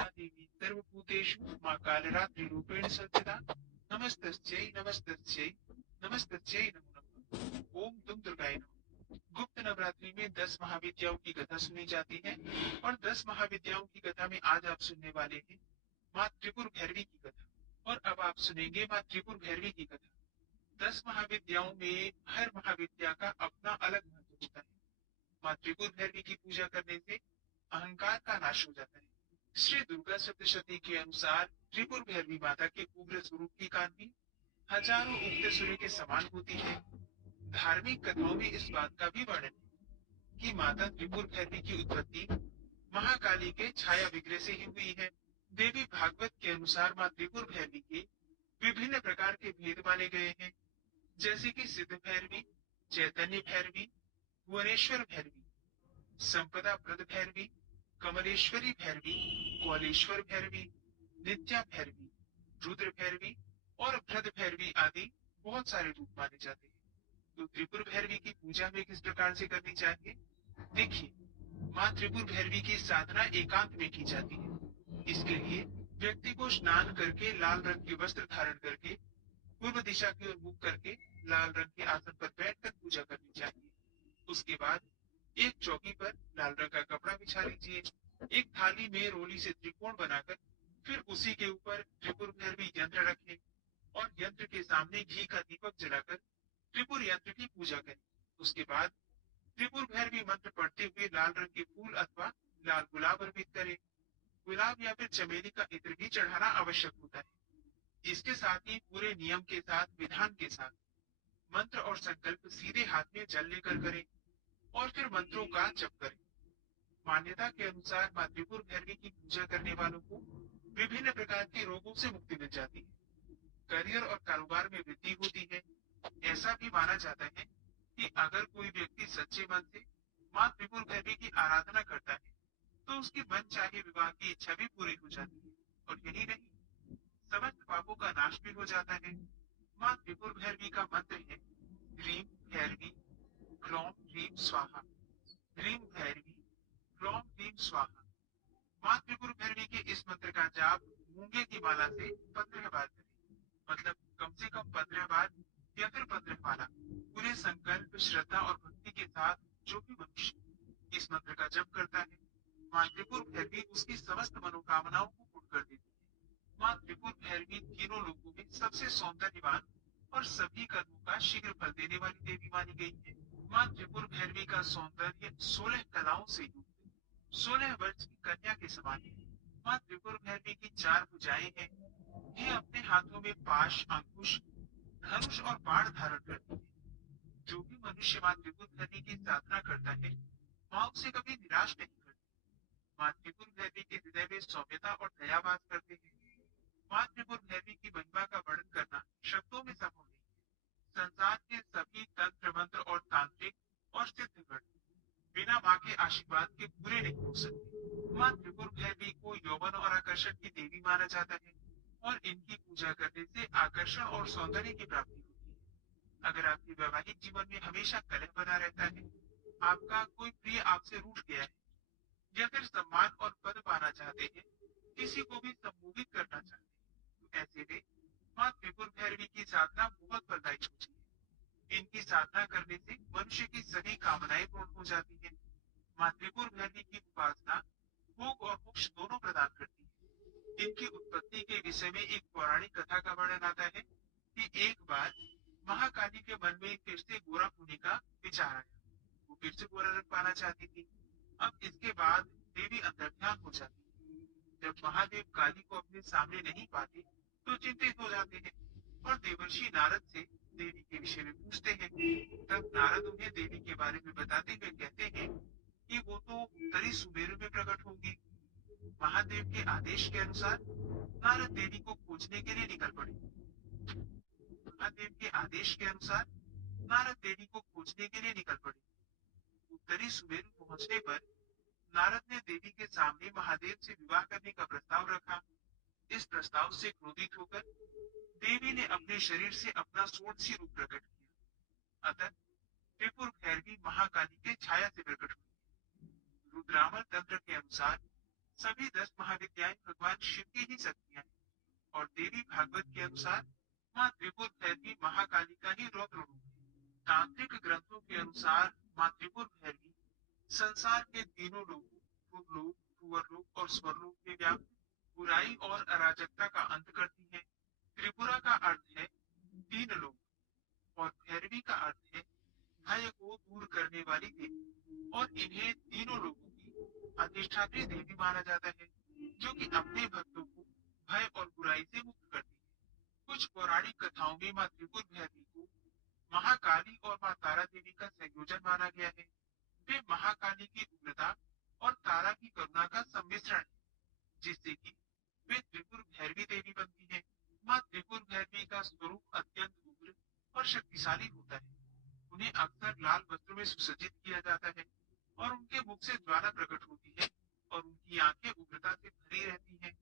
या देवी सर्वभूतेषु मां कालरात्रिरूपेण संस्थिता नमस्तस्यै नमस्तस्यै नमस्तस्यै नमो नमः। ओम दुम दुर्गाय नमः। गुप्त नवरात्रि में 10 महाविद्याओं की कथा सुनी जाती है और 10 महाविद्याओं की कथा में आज आप सुनने वाले हैं माँ त्रिपुर भैरवी की कथा। और अब आप सुनेंगे माँ त्रिपुर भैरवी की कथा। 10 महाविद्याओं में हर महाविद्या का अपना अलग महत्व होता है। माँ त्रिपुर भैरवी की पूजा करने से अहंकार का नाश हो जाता है। श्री दुर्गा सप्तशती के अनुसार त्रिपुर भैरवी माता के उग्र स्वरूप की कान्ति हजारों उगते सूर्य के समान होती है। धार्मिक कथाओं में इस बात का भी वर्णन है कि माता त्रिपुर भैरवी की उत्पत्ति महाकाली के छाया विग्रह से ही हुई है। देवी भागवत के अनुसार माँ त्रिपुर भैरवी के विभिन्न प्रकार के भेद माने गए हैं, जैसे कि सिद्ध भैरवी, चैतन्य भैरवी, भुवनेश्वर भैरवी, संपदा प्रद भैरवी, कमलेश्वरी भैरवी, कौलेश्वर भैरवी, नित्या भैरवी, रुद्र भैरवी और भ्रद भैरवी आदि बहुत सारे रूप माने जाते हैं। तो त्रिपुर भैरवी की पूजा में किस प्रकार से करनी चाहिए? देखिए, माँ त्रिपुर भैरवी की साधना एकांत में की जाती है। इसके लिए व्यक्ति को स्नान करके लाल रंग के वस्त्र धारण करके पूर्व दिशा की ओर मुख करके लाल रंग के आसन पर बैठकर पूजा करनी चाहिए। उसके बाद एक चौकी पर लाल रंग का कपड़ा बिछा लीजिए। एक थाली में रोली से त्रिकोण बनाकर फिर उसी के ऊपर त्रिपुर भैरवी यंत्र रखें और यंत्र के सामने घी का दीपक जलाकर त्रिपुर यंत्र की पूजा करें। उसके बाद त्रिपुर भैरवी मंत्र पढ़ते हुए लाल रंग के फूल अथवा लाल गुलाब अर्पित करें। गुलाब या फिर चमेली का इत्र भी चढ़ाना आवश्यक होता है। इसके साथ ही पूरे नियम के साथ, विधान के साथ मंत्र और संकल्प सीधे हाथ में जल लेकर करें और फिर मंत्रों का जप करें। मान्यता के अनुसार माँ त्रिपुर भैरवी की पूजा करने वालों को विभिन्न प्रकार के रोगों से मुक्ति मिल जाती है। करियर और कारोबार में वृद्धि होती है। ऐसा भी माना जाता है कि अगर कोई व्यक्ति सच्चे मन से माँ त्रिपुर भैरवी की आराधना करता है तो उसकी मन चाहे विवाह की इच्छा भी पूरी हो जाती है। और यही नहीं, समस्त पापों का नाश भी हो जाता है। माँ त्रिपुर भैरवी का मंत्र है ह्रीम भैरवी क्लौम ह्रीम स्वाहा। ह्रीम भैरवी क्लौम ह्रीम स्वाहा। माँ त्रिपुर भैरवी के इस मंत्र का जाप मूंगे की माला से 15 बार करें। मतलब कम से कम 15 बार या फिर 15 माला पूरे संकल्प, श्रद्धा और भक्ति के साथ जो भी मनुष्य इस मंत्र का जप करता है, माँ त्रिपुर भैरवी उसकी समस्त मनोकामनाओं को पूर्ण कर देती है। माँ त्रिपुर भैरवी तीनों लोगों में सबसे सौंदर्यवान और सभी कर्मों का शीघ्र फल देने वाली देवी मानी गई है। माँ त्रिपुर भैरवी का सौंदर्य 16 कलाओं से युक्त 16 वर्ष की कन्या के समान है। माँ त्रिपुर भैरवी की 4 भुजाएं हैं। ये अपने हाथों में पाश, अंकुश, धनुष और बाण धारण करती है। जो भी मनुष्य माँ त्रिपुर भैरवी की साधना करता है, माँ उसे कभी निराश नहीं करती। माँ त्रिपुर भैरवी के हृदय में सौम्यता और दया वास करते हैं। माँ त्रिपुर भैरवी की महिमा का वर्णन करना शब्दों में संभव नहीं है। संसार के सभी तंत्र मंत्र और तांत्रिक और सिद्धगण बिना माँ के आशीर्वाद के पूरे नहीं हो सकते। माँ त्रिपुर भैरवी को यौवन और आकर्षण की देवी माना जाता है और इनकी पूजा करने से आकर्षण और सौंदर्य की प्राप्ति होती है। अगर आपके वैवाहिक जीवन में हमेशा कलह बना रहता है, आपका कोई प्रिय आपसे रूठ गया है या फिर सम्मान और पद पाना चाहते हैं, किसी को भी सम्मोहित करना चाहते हैं, तो ऐसे में माँ त्रिपुर भैरवी की साधना बहुत फलदायी होती है। इनकी साधना करने से मनुष्य की सभी कामनाएं पूर्ण हो जाती हैं। माँ त्रिपुर भैरवी की उपासना भोग और मोक्ष दोनों प्रदान करती है। इनकी उत्पत्ति के विषय में एक पौराणिक कथा का वर्णन आता है कि एक बार महाकाली के मन में फिर से गोरा होने का विचार आया। वो फिर से गोरा रंग पाना चाहती थी। अब इसके बाद देवी अंतर्ध्यान हो जाती है। जब महादेव काली को अपने सामने नहीं पाते तो चिंतित हो जाते हैं और देवर्षि नारद से देवी के विषय में पूछते हैं। तब नारद उन्हें देवी के बारे में बताते हुए कहते हैं कि वो तो तरी सुमेरु में प्रकट होंगी। महादेव के आदेश के अनुसार नारद देवी को खोजने के लिए निकल पड़े। महादेव के आदेश के अनुसार नारद देवी को खोजने के लिए निकल पड़े। उत्तरी सुमेरु पहुंचने पर नारद ने देवी के सामने महादेव से विवाह करने का प्रस्ताव रखा। इस प्रस्ताव से क्रोधित होकर देवी ने अपने शरीर से अपना षोडशी रूप प्रकट किया। अतः त्रिपुर भैरवी महाकाली के छाया से प्रकट हुई। रुद्रामल तंत्र के अनुसार सभी 10 महाविद्याएं भगवान शिव की ही शक्तियां हैं और देवी भागवत के अनुसार माँ त्रिपुर भैरवी महाकाली का ही रौद्र रूप है। तांत्रिक ग्रंथों के अनुसार माँ त्रिपुर भैरवी संसार के तीनों लोगों, भूलोक, भूवर्लोक और स्वर्लोक में व्याप्त बुराई और अराजकता का अंत करती है। त्रिपुरा का अर्थ है तीन लोग और भैरवी का अर्थ है भय को दूर करने वाली देवी और इन्हें तीनों लोगों की अधिष्ठात्री देवी माना जाता है जो कि अपने भक्तों को भय और बुराई से मुक्त करती है। कुछ पौराणिक कथाओं में माँ त्रिपुर भैरवी को महाकाली और माँ तारा देवी का संयोजन माना गया है। वे महाकाली की उग्रता और तारा की करुणा का सम्मिश्रण है जिससे कि वे त्रिपुर भैरवी देवी बनती है। माँ त्रिपुर भैरवी का स्वरूप अत्यंत उग्र और शक्तिशाली होता है। उन्हें अक्सर लाल वस्त्रों में सुसज्जित किया जाता है और उनके मुख से ज्वाला प्रकट होती है और उनकी आंखें उग्रता से भरी रहती हैं।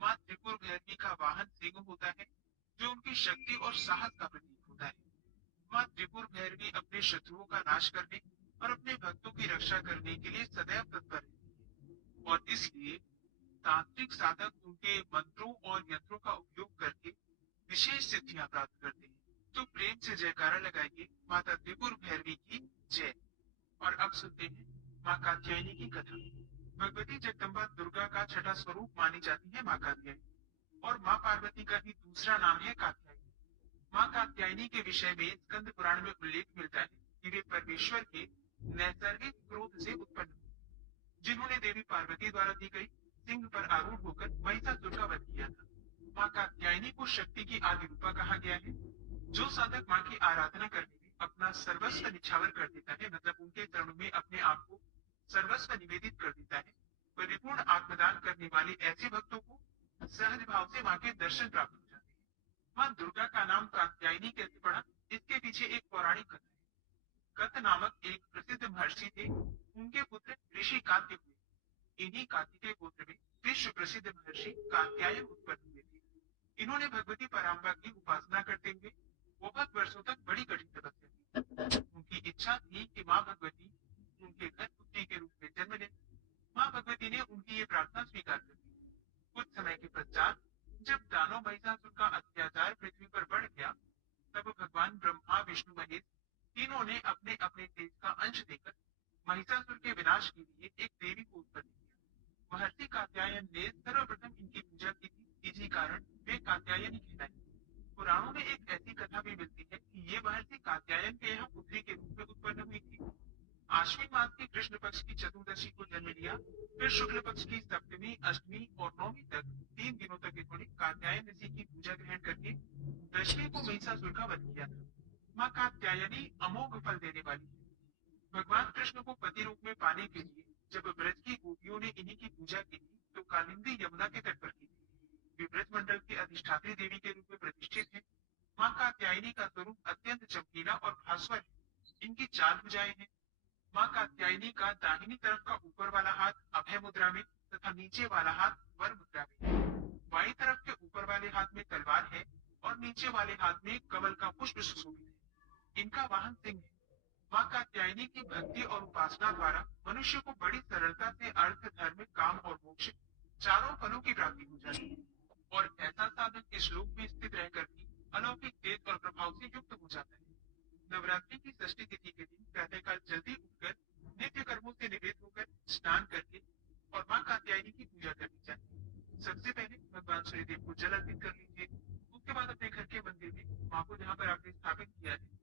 माँ त्रिपुर भैरवी का वाहन सिंह होता है जो उनकी शक्ति और साहस का प्रतीक होता है। माँ त्रिपुर भैरवी अपने शत्रुओं का नाश करने और अपने भक्तों की रक्षा करने के लिए सदैव तत्पर रहती है और इसलिए तांत्रिक साधक उनके मंत्रों और यंत्रों का उपयोग करके विशेष सिद्धियां प्राप्त करते हैं। तो प्रेम से जयकारा लगाइए माता त्रिपुर भैरवी की जय। और अब सुनते हैं माँ कात्यायनी की कथा। भगवती जगदम्बा दुर्गा का छठा स्वरूप मानी जाती है माँ कात्यायनी और माँ पार्वती का ही दूसरा नाम है कात्यायनी। माँ कात्यायनी के विषय में स्कंद पुराण में उल्लेख मिलता है कि वे परमेश्वर के नैसर्गिक क्रोध से उत्पन्न हुई जिन्होंने देवी पार्वती द्वारा दी गई सिंह पर आरूढ़ होकर महिषासुर का वध किया था। माँ कात्यायनी को शक्ति की आदि रूपा कहा गया है। जो साधक माँ की आराधना करने में अपना सर्वस्व निछावर कर देता है मतलब उनके चरणों में अपने आप को सर्वस्व निवेदित कर देता है, परिपूर्ण आत्मदान करने वाले ऐसे भक्तों को सहज भाव से माँ के दर्शन प्राप्त हो जाते हैं। माँ दुर्गा का नाम कात्यायनी कैसे पड़ा, इसके पीछे एक पौराणिक कथा है। कत नामक एक प्रसिद्ध महर्षि थे, उनके पुत्र ऋषि कात्य हुए। इन्हीं कात्य के गोत्र में विश्व प्रसिद्ध महर्षि कात्यायन उत्पन्न हुए थे। इन्होंने भगवती पराम्बा की उपासना करते हुए बहुत वर्षों तक बड़ी कठिन तपस्या की। उनकी इच्छा थी कि माँ भगवती उनके घर पुत्री के रूप में जन्म लें। माँ भगवती ने उनकी ये प्रार्थना स्वीकार कर ली। कुछ समय के पश्चात जब दानव महिषासुर का अत्याचार पृथ्वी पर बढ़ गया तब भगवान ब्रह्मा विष्णु महेश तीनों ने अपने अपने तेज का अंश देकर महिषासुर के विनाश के लिए एक देवी को उत्पन्न किया। महर्षि कात्यायन ने सर्वप्रथम इनकी पूजा की थी, इसी कारण वे कात्यायनी कहलाए। पुराणों में एक ऐसी कथा भी मिलती है कि ये महर्षि कात्यायन के यहाँ पुत्री के रूप में उत्पन्न हुई थी। आश्विन मास की कृष्ण पक्ष की चतुर्दशी को जन्म लिया, फिर शुक्ल पक्ष की सप्तमी, अष्टमी और नौमी तक 3 दिनों तक इन्होंने कात्यायन ऋषि की पूजा ग्रहण करके दशमी को महिषासुर का वध किया था। माँ कात्यायनी अमोघ फल देने वाली है। भगवान कृष्ण को पति रूप में पाने के लिए जब ब्रज की गोपियों ने इन्हीं की पूजा की थी तो कालिंदी यमुना के तट पर की थी। वे ब्रज मंडल की अधिष्ठात्री देवी के रूप में प्रतिष्ठित है। माँ कात्यायनी का स्वरूप अत्यंत चमकीला और भास्वर है। इनकी 4 भुजाएं हैं। माँ कात्यायनी का दाहिनी तरफ का ऊपर वाला हाथ अभय मुद्रा में तथा नीचे वाला हाथ वर मुद्रा में है। बाई तरफ के ऊपर वाले हाथ में तलवार है और नीचे वाले हाथ में कमल का पुष्प सुशोभित है। इनका वाहन सिंह है। माँ कात्यायनी की भक्ति और उपासना द्वारा मनुष्य को बड़ी सरलता से अर्थ, धर्म, काम और मोक्ष चारों फलों की प्राप्ति हो जाती है और ऐसा साधक इस लोक में स्थित रहकर भी अलौकिक तेज और प्रभाव से युक्त हो जाता है। नवरात्रि की षष्ठी तिथि के दिन प्रातःकाल जल्दी उठकर नित्य कर्मों से निवृत्त होकर स्नान करके और माँ कात्यायनी की पूजा करनी चाहिए। सबसे पहले भगवान सूर्यदेव को जल अर्पित कर लीजिए। उसके बाद अपने घर के मंदिर में माँ को जहाँ पर आपने स्थापित किया है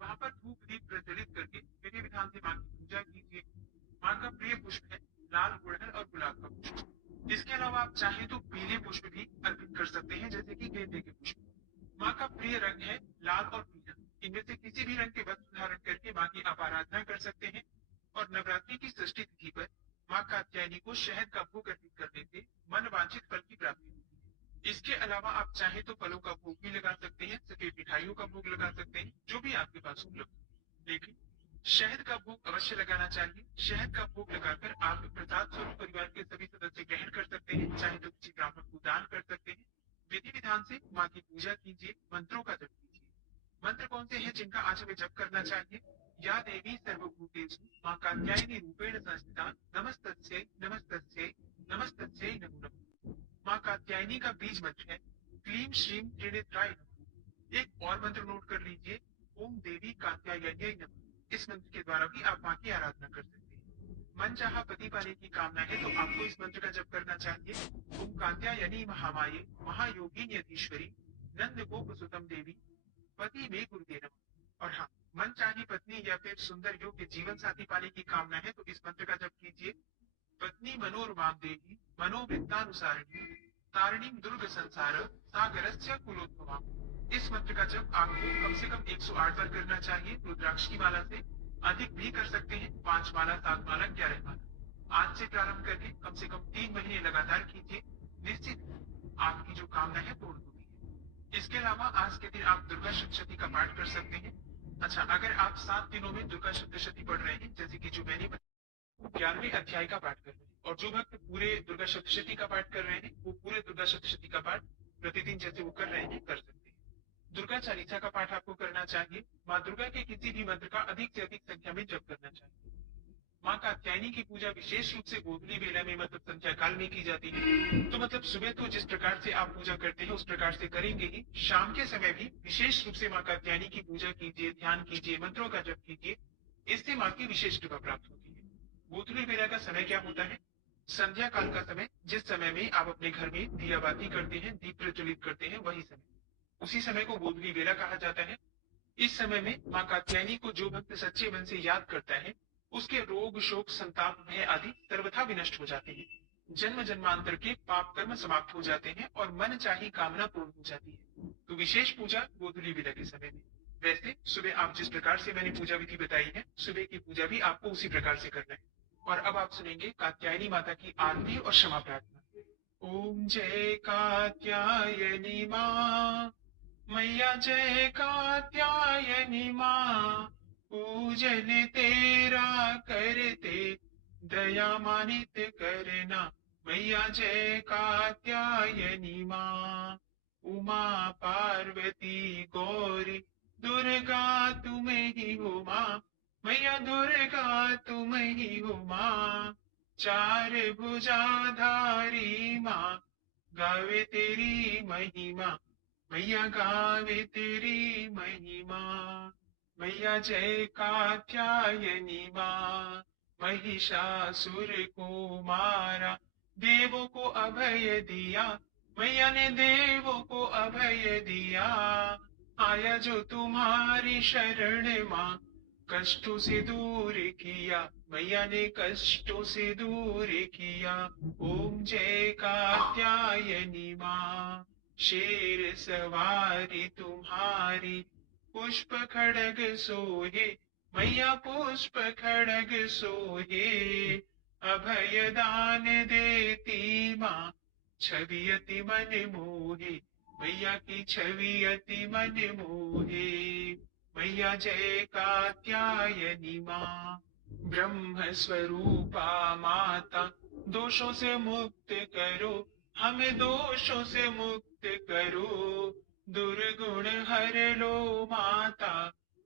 वहां पर धूप दीप प्रज्वलित करके विधि विधान से माँ की पूजा कीजिए। माँ का प्रिय पुष्प है लाल, गुड़हल और गुलाब का पुष्प। इसके अलावा आप चाहें तो पीले पुष्प भी अर्पित कर सकते हैं जैसे कि गेंदे के पुष्प। माँ का प्रिय रंग है लाल और पीला। इनमें से किसी भी रंग के वस्त्र धारण करके माँ की आप आराधना कर सकते हैं। और नवरात्रि की षष्ठी तिथि पर माँ कात्यायनी को शहद का भोग अर्पित करने से मन वांछित फल की प्राप्ति होती है। इसके अलावा आप चाहे तो फलों का भोग भी लगा सकते हैं, सफेद मिठाइयों का भोग लगा सकते हैं, जो भी आपके पास उपलब्ध हो। लेकिन शहद का भोग अवश्य लगाना चाहिए। शहद का भोग लगाकर आप प्रसाद स्वरूप परिवार के सभी सदस्य ग्रहण कर सकते हैं, चाहे तो किसी ब्राह्मण को दान कर सकते हैं। विधि विधान से माँ की पूजा कीजिए, मंत्रों का जप कीजिए। मंत्र कौन से हैं जिनका आज हमें जप करना चाहिए? या देवी सर्वभूतेषु माँ कात्यायनी रूपेण संस्थिता नमस्तस्यै नमस्तस्यै नमस्तस्यै नमो नमः। माँ कात्यायनी का बीज मंत्र है क्लीम श्रीम त्रिनेत्राय नमः। एक और मंत्र नोट कर लीजिए, ओम देवी कात्यायन्यै नमः। इस मंत्र के द्वारा भी आप माँ की आराधना कर सकते हैं। मन चाहा पति पाने की कामना है तो आपको इस मंत्र का जप करना चाहिए। ओम कात्यायनी महामाये महायोगिनी यतीश्वरी नंद गोप सुतम देवी पति में गुरुते नमः। और हाँ, मन चाही पत्नी या फिर सुंदर योग्य जीवन साथी पाने की कामना है तो इस मंत्र का जप कीजिए। पत्नी मनोरमां देवी मनोवृत्तानुसारिणी तारिणीं दुर्ग संसार सागरस्य कुलोद्भवा। इस मंत्र का जप आपको कम से कम 108 बार करना चाहिए रुद्राक्ष की माला से। अधिक भी कर सकते हैं, 5 माला, 7 माला, 11 माला। आज से प्रारंभ करके कम से कम 3 महीने लगातार कीजिए। निश्चित आपकी जो कामना है पूर्ण होगी। इसके अलावा आज के दिन आप दुर्गा सप्तशती का पाठ कर सकते हैं। अच्छा, अगर आप 7 दिनों में दुर्गा सप्तशती पढ़ रहे हैं, जैसे कि जो मैंने 11वें अध्याय का पाठ कर रहे हैं, और जो भक्त पूरे दुर्गा सप्तशती का पाठ कर रहे हैं वो पूरे दुर्गा सप्तशती का पाठ प्रतिदिन जैसे वो कर रहे हैं कर सकते हैं। दुर्गा चालीसा का पाठ आपको करना चाहिए। माँ दुर्गा के किसी भी मंत्र का अधिक से अधिक संख्या में जप करना चाहिए। माँ कात्यायनी की पूजा विशेष रूप से गोधूली बेला में मतलब संध्या काल में की जाती है। तो मतलब सुबह तो जिस प्रकार से आप पूजा करते हैं उस प्रकार से करेंगे ही, शाम के समय भी विशेष रूप से माँ कात्यायनी की पूजा कीजिए, ध्यान कीजिए, मंत्रों का जप कीजिए। इससे माँ की विशेष कृपा प्राप्त होती है। गोधूली बेला का समय क्या होता है? संध्या काल का समय, जिस समय में आप अपने घर में दिया बाती करते हैं, दीप प्रज्वलित करते हैं, वही समय, उसी समय को गोधूली बेला कहा जाता है। इस समय में माँ कात्यायनी को जो भक्त सच्चे मन से याद करता है उसके रोग शोक संताप भय आदि सर्वथा विनष्ट हो जाते हैं। जन्म जन्मांतर के पाप कर्म समाप्त हो जाते हैं और मन चाही कामना पूर्ण हो जाती है। तो विशेष पूजा गोधूली बेला के समय में। वैसे सुबह आप जिस प्रकार से मैंने पूजा विधि बताई है, सुबह की पूजा भी आपको उसी प्रकार से करना है। और अब आप सुनेंगे कात्यायनी माता की आरती और क्षमा प्रार्थना। ओम जय कात्यायनी माँ, मैया जय कात्यायनी माँ, पूजन तेरा करते दया मानित करना। मैया जय कात्यायनी माँ, उमा पार्वती गौरी दुर्गा तुम ही हो माँ। मैया दुर्गा तुम ही हो माँ, चार भुजाधारी माँ, गावे तेरी महिमा। मैया गावे तेरी महिमा। मैया जय कात्यायनी माँ, महिषासुर को मारा, देवों को अभय दिया। मैया ने देवों को अभय दिया, आया जो तुम्हारी शरण माँ, कष्टों से दूर किया। मैया ने कष्टों से दूर किया। ओम जय कात्यायनी माँ, शेर सवारी तुम्हारी, पुष्प खड़ग सोहे। मैया पुष्प खड़ग सोहे, अभय दान देती माँ, छवि अति मन मोहे। मैया की छवि अति मन मोहे। मैया जय कात्यायनी माँ, ब्रह्म स्वरूपा माता, दोषों से मुक्त करो, हमें दोषों से मुक्त करो। दुर्गुण हर लो माता,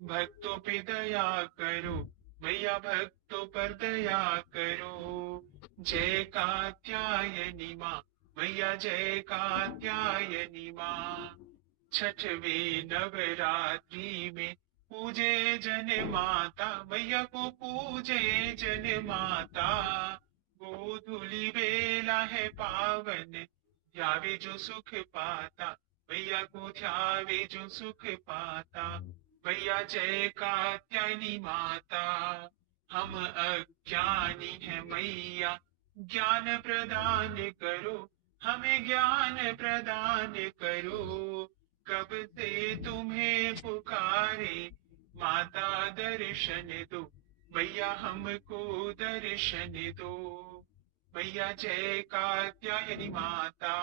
भक्तों पे दया करो। मैया भक्तों पर दया करो। जय कात्यायनी माँ, मैया जय कात्यायनी माँ। छठवें नवरात्रि में पूजे जन माता, मैया को पूजे जन माता। गोधूली बेला है पावन, ध्यावे जो सुख पाता। मैया को ध्यावे जो सुख पाता। मैया जय कात्यायनी माता, हम अज्ञानी है मैया, ज्ञान प्रदान करो, हमें ज्ञान प्रदान करो। कब से तुम्हें पुकारे माता, दर्शन दो। मैया हमको दर्शन दो। मैया जय कात्यायनी माता,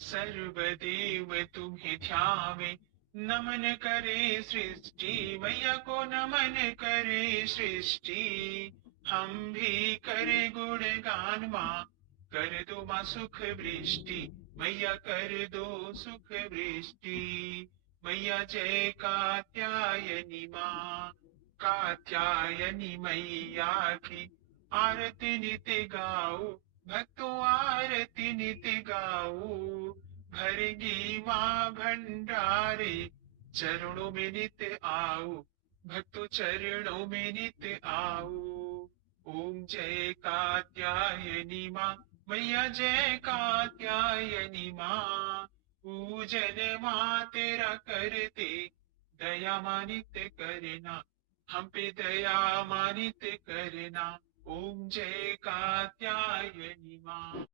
सर्वदेव तुम्हें ध्यावे, नमन करे सृष्टि। मैया को नमन करे सृष्टि, हम भी करे गुणगान माँ, कर दो माँ सुख वृष्टि। मैया कर दो सुख वृष्टि। मैया जय कात्यायनी माँ, कात्यायनी मैया की आरती नित्य गाओ। भक्तों आरती नित गाओ, भरेंगी माँ भंडारे, चरणों में नित आओ, भक्तों चरणों में नित आओ। ओम जय कात्यायनी माँ, मैया जय कात्यायनी माँ, पूजन माँ तेरा करते, दया मानित करना, हम पे दया मानित करना। ओम जय कात्यायनी माँ।